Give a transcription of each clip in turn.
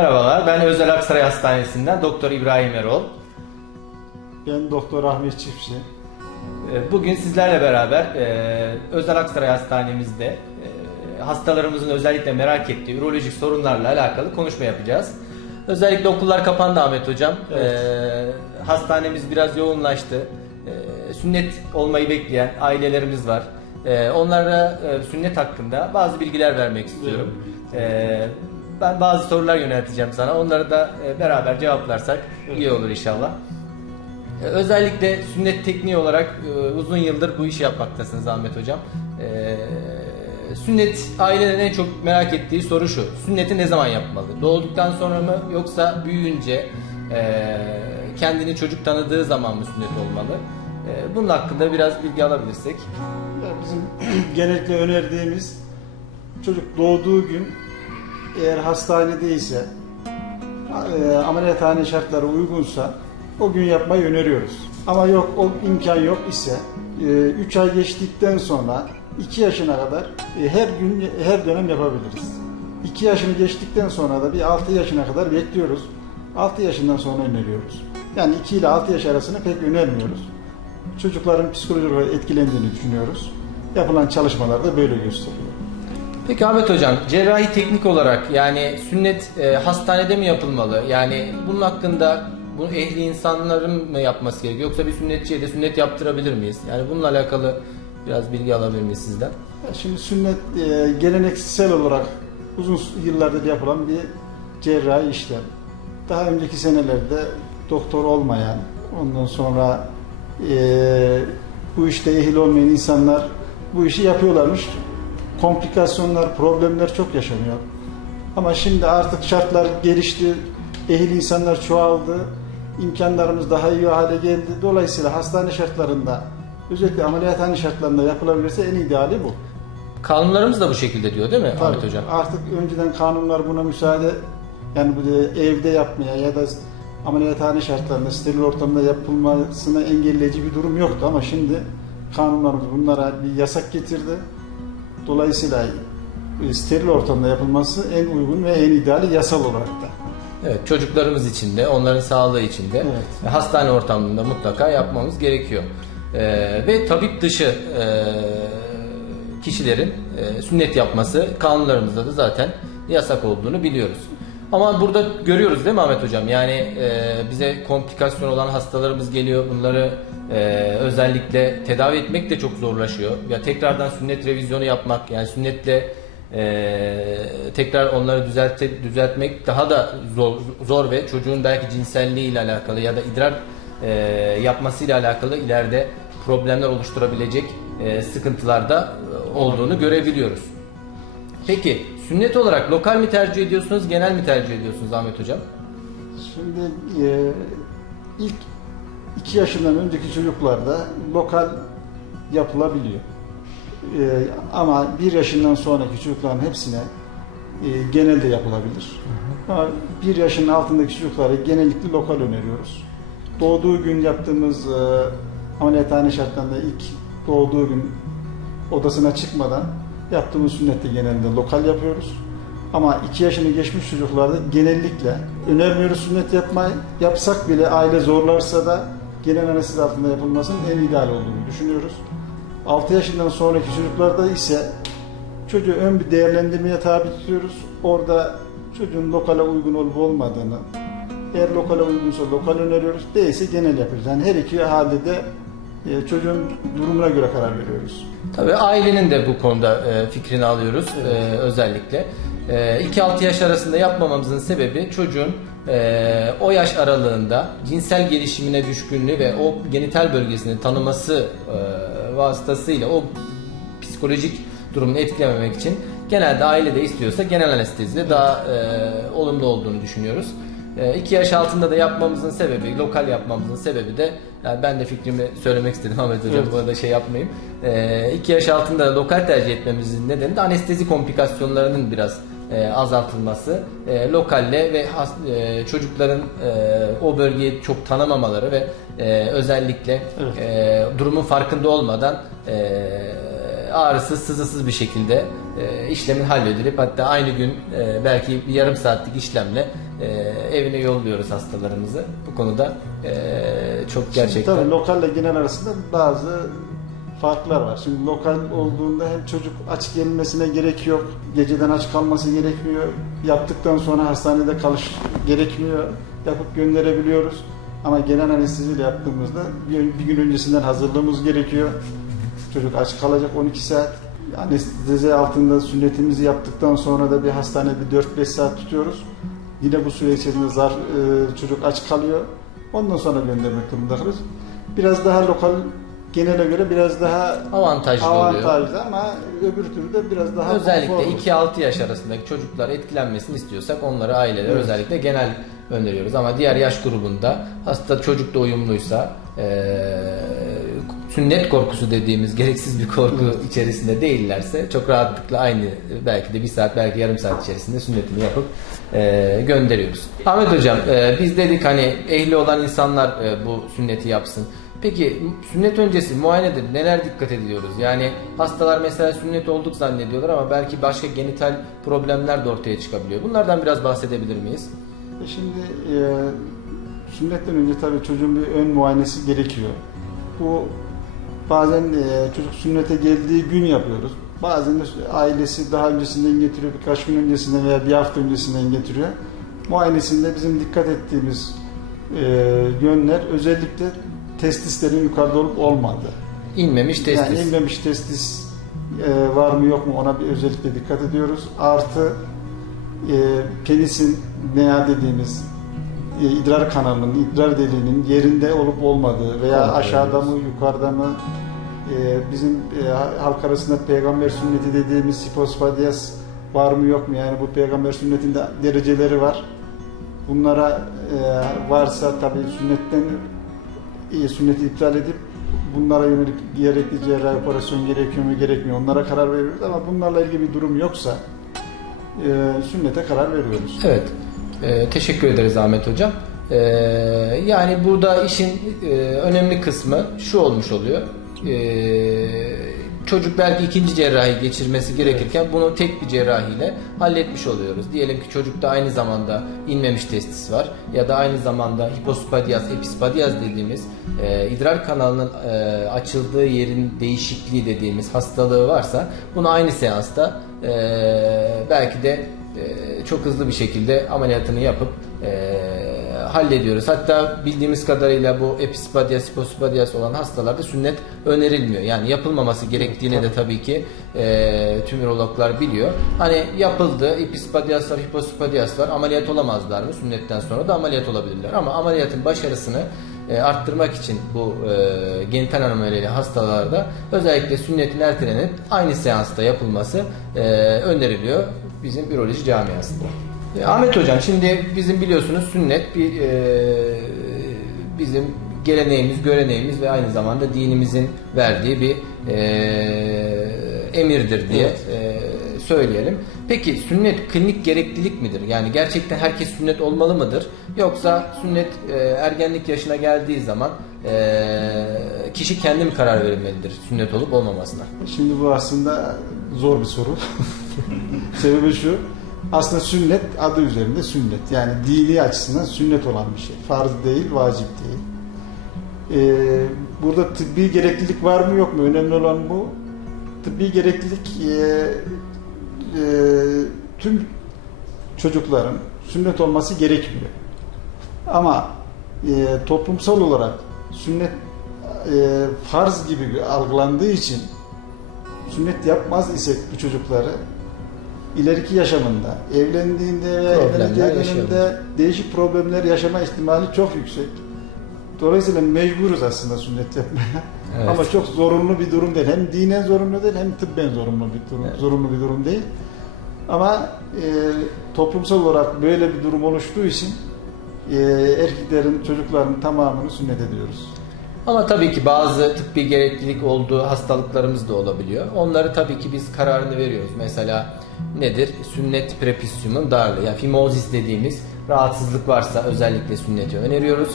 Merhabalar, ben Özel Aksaray Hastanesi'nden Doktor İbrahim Erol. Ben Doktor Ahmet Çiftçi. Ee, Bugün sizlerle beraber e, Özel Aksaray Hastanemizde e, hastalarımızın özellikle merak ettiği ürolojik sorunlarla alakalı konuşma yapacağız. Özellikle okullar kapandı Ahmet Hocam. Evet. Ee, Hastanemiz biraz yoğunlaştı. Ee, Sünnet olmayı bekleyen ailelerimiz var. Onlara e, sünnet hakkında bazı bilgiler vermek istiyorum. Ee, Ben bazı sorular yönelteceğim sana. Onları da e, beraber cevaplarsak iyi olur inşallah. Ee, Özellikle sünnet tekniği olarak e, uzun yıldır bu işi yapmaktasınız Ahmet Hocam. Sünnet ailelerin en çok merak ettiği soru şu. Sünneti ne zaman yapmalı? Doğduktan sonra mı yoksa büyüyünce e, kendini çocuk tanıdığı zaman mı sünnet olmalı? E, Bunun hakkında biraz bilgi alabilirsek. Bizim genellikle önerdiğimiz çocuk doğduğu gün eğer hastanedeyse e, ameliyathane şartları uygunsa o gün yapmayı öneriyoruz. Ama yok o imkan yok ise 3 ay geçtikten sonra 2 yaşına kadar e, her gün her dönem yapabiliriz. 2 yaşını geçtikten sonra da bir 6 yaşına kadar bekliyoruz. 6 yaşından sonra öneriyoruz. Yani 2 ile 6 yaş arasını pek önermiyoruz. Çocukların psikolojik olarak etkilendiğini düşünüyoruz. Yapılan çalışmalar da böyle gösteriyor. Peki Ahmet Hocam, cerrahi teknik olarak yani sünnet e, hastanede mi yapılmalı? Yani bunun hakkında bu ehli insanların mı yapması gerekiyor? Yoksa bir sünnetçiye de sünnet yaptırabilir miyiz? Yani bununla alakalı biraz bilgi alabilir miyiz sizden? Şimdi sünnet e, geleneksel olarak uzun yıllardır yapılan bir cerrahi işlem. Daha önceki senelerde doktor olmayan, ondan sonra e, bu işte ehil olmayan insanlar bu işi yapıyorlarmış. Komplikasyonlar, problemler çok yaşanıyor. Ama şimdi artık şartlar gelişti, ehil insanlar çoğaldı, imkanlarımız daha iyi hale geldi. Dolayısıyla hastane şartlarında, özellikle ameliyathane şartlarında yapılabilirse en ideali bu. Kanunlarımız da bu şekilde diyor değil mi Ahmet Tabii, Hocam? Artık önceden kanunlar buna müsaade yani bu evde yapmaya ya da ameliyathane şartlarında steril ortamda yapılmasına engelleyici bir durum yoktu ama şimdi kanunlarımız bunlara bir yasak getirdi. Dolayısıyla steril ortamda yapılması en uygun ve en ideali yasal olarak da. Evet, çocuklarımız için de, onların sağlığı için de Evet. hastane ortamında mutlaka yapmamız gerekiyor. Ee, ve tabip dışı e, kişilerin e, sünnet yapması kanunlarımızda da zaten yasak olduğunu biliyoruz. Ama burada görüyoruz değil mi Ahmet Hocam? Yani e, bize komplikasyon olan hastalarımız geliyor. Bunları e, özellikle tedavi etmek de çok zorlaşıyor. Ya tekrardan sünnet revizyonu yapmak, yani sünnetle e, tekrar onları düzelte, düzeltmek daha da zor, zor ve çocuğun belki cinselliği ile alakalı ya da idrar e, yapmasıyla alakalı ileride problemler oluşturabilecek e, sıkıntılarda e, olduğunu görebiliyoruz. Peki sünnet olarak lokal mi tercih ediyorsunuz, genel mi tercih ediyorsunuz Ahmet Hocam? Şimdi e, ilk iki yaşından önceki çocuklarda lokal yapılabiliyor. E, ama bir yaşından sonraki çocukların hepsine e, genelde yapılabilir. Ama bir yaşın altındaki çocuklara genellikle lokal öneriyoruz. Doğduğu gün yaptığımız e, ameliyathane şartlarında ilk doğduğu gün odasına çıkmadan yaptığımız sünnette genelde lokal yapıyoruz. Ama 2 yaşını geçmiş çocuklarda genellikle önermiyoruz sünnet yapmayı. Yapsak bile aile zorlarsa da genel anestezi altında yapılmasının en ideal olduğunu düşünüyoruz. 6 yaşından sonraki çocuklarda ise çocuğu ön bir değerlendirmeye tabi tutuyoruz. Orada çocuğun lokale uygun olup olmadığını, eğer lokale uygunsa lokal öneriyoruz, değilse genel yapıyoruz. Yani her iki halde de e, çocuğun durumuna göre karar veriyoruz. Tabii ailenin de bu konuda e, fikrini alıyoruz e, özellikle. E, 2-6 yaş arasında yapmamamızın sebebi çocuğun e, o yaş aralığında cinsel gelişimine düşkünlüğü ve o genital bölgesini tanıması e, vasıtasıyla o psikolojik durumunu etkilememek için genelde aile de istiyorsa genel anestezide daha e, olumlu olduğunu düşünüyoruz. 2 yaş altında da yapmamızın sebebi, lokal yapmamızın sebebi de yani ben de fikrimi söylemek istedim Ahmet Hocam Evet. bu arada şey yapmayayım. 2 yaş altında da lokal tercih etmemizin nedeni de anestezi komplikasyonlarının biraz e, azaltılması, e, lokalle ve e, çocukların o bölgeyi çok tanımamaları ve özellikle Evet. durumun farkında olmadan ağrısız, sızısız bir şekilde işlemin halledilip hatta aynı gün belki bir yarım saatlik işlemle e, evine yolluyoruz hastalarımızı. Bu konuda e, çok gerçekten Tabii lokalle genel arasında bazı farklar var. Şimdi lokal olduğunda hem çocuk aç gelmesine gerek yok, geceden aç kalması gerekmiyor, yaptıktan sonra hastanede kalış gerekmiyor, yapıp gönderebiliyoruz. Ama genel anesteziyle yaptığımızda bir, bir gün öncesinden hazırlığımız gerekiyor. Çocuk aç kalacak 12 saat. Anestezi altında sünnetimizi yaptıktan sonra da bir hastanede 4-5 saat tutuyoruz. Yine bu süre içerisinde zar, e, çocuk aç kalıyor. Ondan sonra göndermek durumunda kalırız. Biraz daha lokal genele göre biraz daha avantajlı oluyor. avantajlı ama öbür türlü de biraz daha Özellikle konforlu. 2-6 yaş arasındaki çocuklar etkilenmesini istiyorsak onları aileler özellikle genel öneriyoruz. Ama diğer yaş grubunda hasta çocuk da uyumluysa eee, sünnet korkusu dediğimiz gereksiz bir korku içerisinde değillerse çok rahatlıkla aynı belki de bir saat belki yarım saat içerisinde sünnetini yapıp eee, gönderiyoruz. Ahmet Hocam eee, biz dedik hani ehli olan insanlar eee, bu sünneti yapsın. Peki sünnet öncesi muayenede neler dikkat ediyoruz? Yani hastalar mesela sünnet olduk zannediyorlar ama belki başka genital problemler de ortaya çıkabiliyor. Bunlardan biraz bahsedebilir miyiz? E Şimdi e, sünnetten önce tabii çocuğun bir ön muayenesi gerekiyor. Bu bazen e, çocuk sünnete geldiği gün yapıyoruz. Bazen de ailesi daha öncesinden getiriyor, birkaç gün öncesinden veya bir hafta öncesinden getiriyor. Muayenesinde bizim dikkat ettiğimiz e, yönler özellikle testislerin yukarıda olup olmadığı. İnmemiş testis. Yani inmemiş testis e, var mı yok mu ona bir özellikle dikkat ediyoruz. Artı e, penisin veya dediğimiz idrar kanalının, idrar deliğinin yerinde olup olmadığı veya Kontrol aşağıda mı yukarıda mı e, bizim e, halk arasında peygamber sünneti dediğimiz hipospadias var mı yok mu yani bu peygamber sünnetinde dereceleri var. Bunlara e, varsa tabii sünnetten e, sünneti iptal edip bunlara yönelik gerekli cerrahi operasyon gerekiyor mu gerekmiyor onlara karar veriyoruz ama bunlarla ilgili bir durum yoksa e, sünnete karar veriyoruz. Evet. Ee, teşekkür ederiz Ahmet Hocam. Ee, yani burada işin e, önemli kısmı şu olmuş oluyor. Ee, çocuk belki ikinci cerrahi geçirmesi gerekirken bunu tek bir cerrahiyle halletmiş oluyoruz. Diyelim ki çocukta aynı zamanda inmemiş testis var ya da aynı zamanda hipospadias, epispadias dediğimiz e, idrar kanalının e, açıldığı yerin değişikliği dediğimiz hastalığı varsa bunu aynı seansta e, belki de e, çok hızlı bir şekilde ameliyatını yapıp e, hallediyoruz. Hatta bildiğimiz kadarıyla bu epispadias, hipospadias olan hastalarda sünnet önerilmiyor. Yani yapılmaması gerektiğini de tabii ki e, tüm ürologlar biliyor. Hani yapıldı, epispadiaslar, hipospadiaslar ameliyat olamazlar mı? Sünnetten sonra da ameliyat olabilirler. Ama ameliyatın başarısını e, arttırmak için bu e, genital anomalili hastalarda özellikle sünnetin ertelenip aynı seansta yapılması e, öneriliyor bizim üroloji camiasında. E, Ahmet Hocam şimdi bizim biliyorsunuz sünnet bir e, bizim geleneğimiz, göreneğimiz ve aynı zamanda dinimizin verdiği bir e, emirdir diye e, söyleyelim. Peki sünnet klinik gereklilik midir? Yani gerçekten herkes sünnet olmalı mıdır? Yoksa sünnet e, ergenlik yaşına geldiği zaman e, kişi kendi mi karar vermelidir sünnet olup olmamasına? Şimdi bu aslında zor bir soru. Sebebi şu. Aslında sünnet adı üzerinde sünnet. Yani dini açısından sünnet olan bir şey. Farz değil, vacip değil. Ee, burada tıbbi gereklilik var mı yok mu? Önemli olan bu. Tıbbi gereklilik e, e, tüm çocukların sünnet olması gerekmiyor. Ama e, toplumsal olarak sünnet e, farz gibi algılandığı için sünnet yapmaz isek bu çocukları ileriki yaşamında, evlendiğinde veya Problemler evleneceği değişik problemler yaşama ihtimali çok yüksek. Dolayısıyla mecburuz aslında sünnet yapmaya. Evet. Ama çok zorunlu bir durum değil. Hem dinen zorunlu değil hem tıbben zorunlu bir durum, Evet. zorunlu bir durum değil. Ama e, toplumsal olarak böyle bir durum oluştuğu için e, erkeklerin, çocukların tamamını sünnet ediyoruz. Ama tabii ki bazı tıbbi gereklilik olduğu hastalıklarımız da olabiliyor. Onları tabii ki biz kararını veriyoruz. Mesela nedir? Sünnet prepusyumun darlığı. Yani fimozis dediğimiz rahatsızlık varsa özellikle sünneti öneriyoruz.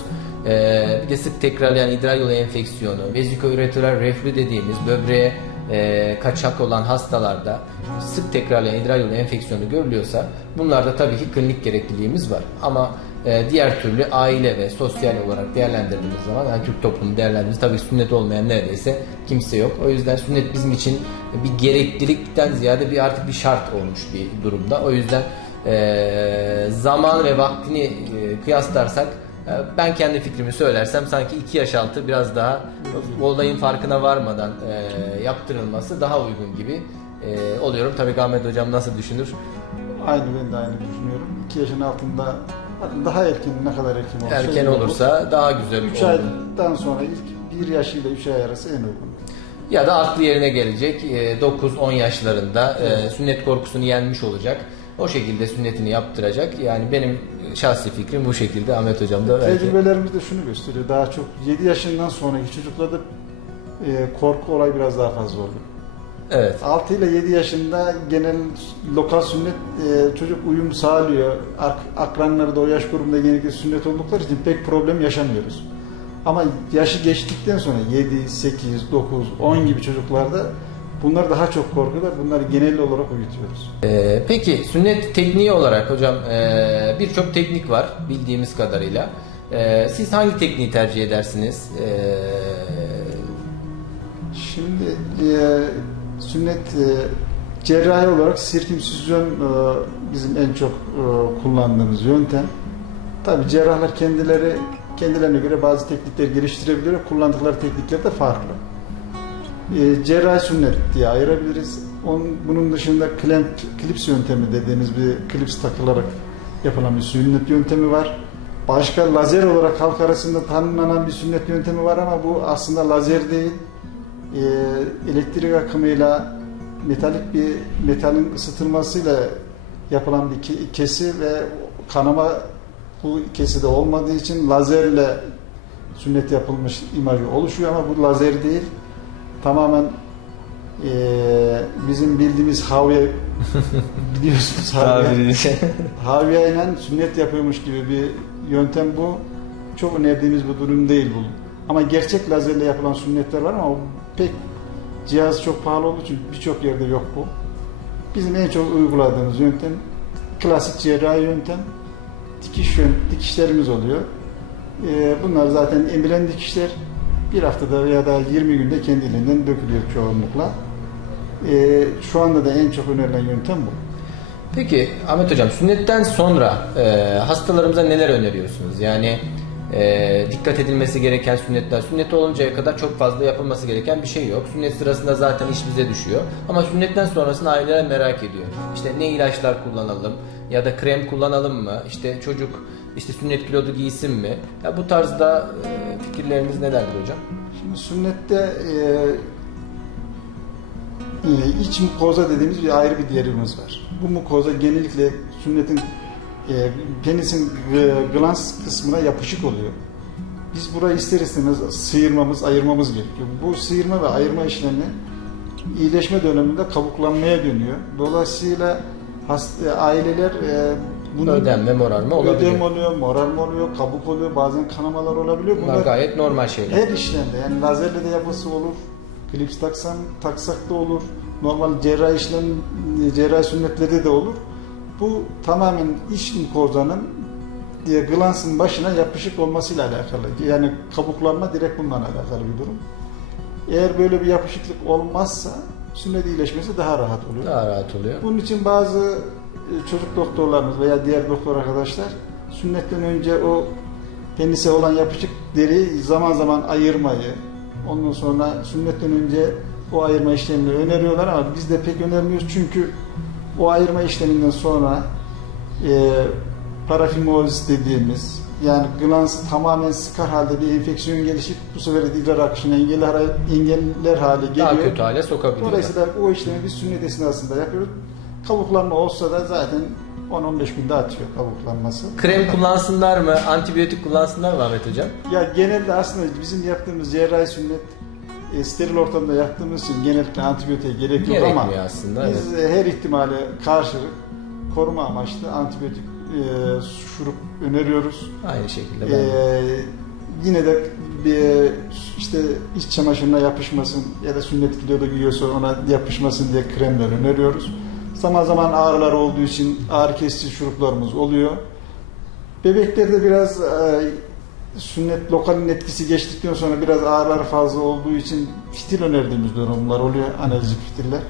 Ee, bir de sık tekrarlayan idrar yolu enfeksiyonu, vezikoüretral reflü dediğimiz böbreğe e, kaçak olan hastalarda sık tekrarlayan idrar yolu enfeksiyonu görülüyorsa bunlarda tabii ki klinik gerekliliğimiz var. Ama diğer türlü aile ve sosyal olarak değerlendirdiğimiz zaman yani Türk toplumu değerlendirdiğimiz tabii sünnet olmayan neredeyse kimse yok. O yüzden sünnet bizim için bir gereklilikten ziyade bir artık bir şart olmuş bir durumda. O yüzden e, zaman ve vaktini e, kıyaslarsak e, ben kendi fikrimi söylersem sanki 2 yaş altı biraz daha olayın farkına varmadan e, yaptırılması daha uygun gibi e, oluyorum. Tabii Ahmet Hocam nasıl düşünür? Aynı ben de aynı düşünüyorum. 2 yaşın altında daha erken ne kadar erken olursa Erken olursa daha güzel 3 olur. aydan sonra ilk 1 yaşıyla 3 ay arası en uygun. Ya da aklı yerine gelecek e, 9-10 yaşlarında e, sünnet korkusunu yenmiş olacak. O şekilde sünnetini yaptıracak. Yani benim şahsi fikrim bu şekilde. Ahmet Hocam da belki. Tecrübelerimiz de şunu gösteriyor. Daha çok 7 yaşından sonraki çocuklarda e, korku olayı biraz daha fazla oluyor. Evet. 6 ile 7 yaşında genel lokal sünnet e, çocuk uyum sağlıyor. Ak, akranları da o yaş grubunda genellikle sünnet oldukları için pek problem yaşamıyoruz. Ama yaşı geçtikten sonra 7, 8, 9, 10 gibi çocuklarda bunlar daha çok korkuyorlar. Bunları genel olarak uyutuyoruz. Ee, peki sünnet tekniği olarak hocam e, birçok teknik var bildiğimiz kadarıyla. E, siz hangi tekniği tercih edersiniz? E, Şimdi e, sünnet e, cerrahi olarak sirkümsüzyon e, bizim en çok e, kullandığımız yöntem. Tabi cerrahlar kendileri kendilerine göre bazı teknikler geliştirebiliyor. Kullandıkları teknikler de farklı. E, cerrahi sünnet diye ayırabiliriz. Onun, bunun dışında klemp, klips yöntemi dediğimiz bir klips takılarak yapılan bir sünnet yöntemi var. Başka lazer olarak halk arasında tanımlanan bir sünnet yöntemi var ama bu aslında lazer değil e, elektrik akımıyla metalik bir metalin ısıtılmasıyla yapılan bir ke- kesi ve kanama bu keside olmadığı için lazerle sünnet yapılmış imajı oluşuyor ama bu lazer değil. Tamamen e, bizim bildiğimiz havya biliyorsunuz havya. Havya ile sünnet yapıyormuş gibi bir yöntem bu. Çok önerdiğimiz bir durum değil bu. Ama gerçek lazerle yapılan sünnetler var ama pek cihaz çok pahalı olduğu için birçok yerde yok bu. Bizim en çok uyguladığımız yöntem klasik cerrahi yöntem. Dikiş yön, dikişlerimiz oluyor. Ee, bunlar zaten emilen dikişler bir haftada ya da 20 günde kendiliğinden dökülüyor çoğunlukla. Ee, şu anda da en çok önerilen yöntem bu. Peki Ahmet Hocam sünnetten sonra e, hastalarımıza neler öneriyorsunuz? Yani e, dikkat edilmesi gereken sünnetler. Sünnet oluncaya kadar çok fazla yapılması gereken bir şey yok. Sünnet sırasında zaten iş bize düşüyor. Ama sünnetten sonrasını aileler merak ediyor. İşte ne ilaçlar kullanalım ya da krem kullanalım mı? İşte çocuk işte sünnet kilodu giysin mi? Ya bu tarzda e, fikirleriniz nelerdir hocam? Şimdi sünnette e, e, iç mukoza dediğimiz bir ayrı bir yerimiz var. Bu mukoza genellikle sünnetin e, penisin e, glans kısmına yapışık oluyor. Biz burayı ister istemez sıyırmamız, ayırmamız gerekiyor. Bu sıyırma ve ayırma işlemi iyileşme döneminde kabuklanmaya dönüyor. Dolayısıyla hasta, aileler e, bunun Ödem ve morarma olabilir. ödem oluyor, morarma oluyor, kabuk oluyor, bazen kanamalar olabiliyor. Bunlar gayet normal şeyler. Her işlemde yani lazerle de yapısı olur, klips taksan, taksak da olur, normal cerrahi işlem, cerrahi sünnetlerde de olur. Bu tamamen iç mukozanın diye glansın başına yapışık olmasıyla alakalı. Yani kabuklanma direkt bununla alakalı bir durum. Eğer böyle bir yapışıklık olmazsa sünnet iyileşmesi daha rahat oluyor. Daha rahat oluyor. Bunun için bazı e, çocuk doktorlarımız veya diğer doktor arkadaşlar sünnetten önce o penise olan yapışık deriyi zaman zaman ayırmayı, ondan sonra sünnetten önce o ayırma işlemini öneriyorlar ama biz de pek önermiyoruz çünkü o ayırma işleminden sonra e, parafimozis dediğimiz yani glans tamamen sıkar halde bir enfeksiyon gelişip bu sefer de idrar akışını engeller, engeller hale geliyor. Daha kötü hale sokabiliyor. Dolayısıyla o işlemi biz sünnet esnasında yapıyoruz. Kabuklanma olsa da zaten 10-15 günde atıyor kabuklanması. Krem kullansınlar mı? Antibiyotik kullansınlar mı Ahmet Hocam? Ya genelde aslında bizim yaptığımız cerrahi sünnet e, steril ortamda yaptığımız için genellikle antibiyotiğe gerek yok ama aslında. Evet. biz e, her ihtimale karşı koruma amaçlı antibiyotik e, şurup öneriyoruz. Aynı şekilde E, ben. yine de bir işte iç çamaşırına yapışmasın ya da sünnet kiloda giyiyorsa ona yapışmasın diye kremler öneriyoruz. Zaman zaman ağrılar olduğu için ağrı kesici şuruplarımız oluyor. Bebeklerde biraz e, sünnet lokalin etkisi geçtikten sonra biraz ağrılar fazla olduğu için fitil önerdiğimiz durumlar oluyor. Analjik fitiller.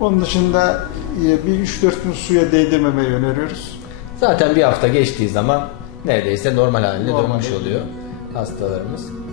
Onun dışında e, bir 3-4 gün suya değdirmemeyi öneriyoruz. Zaten bir hafta geçtiği zaman neredeyse normal haline Normal dönmüş oluyor hastalarımız.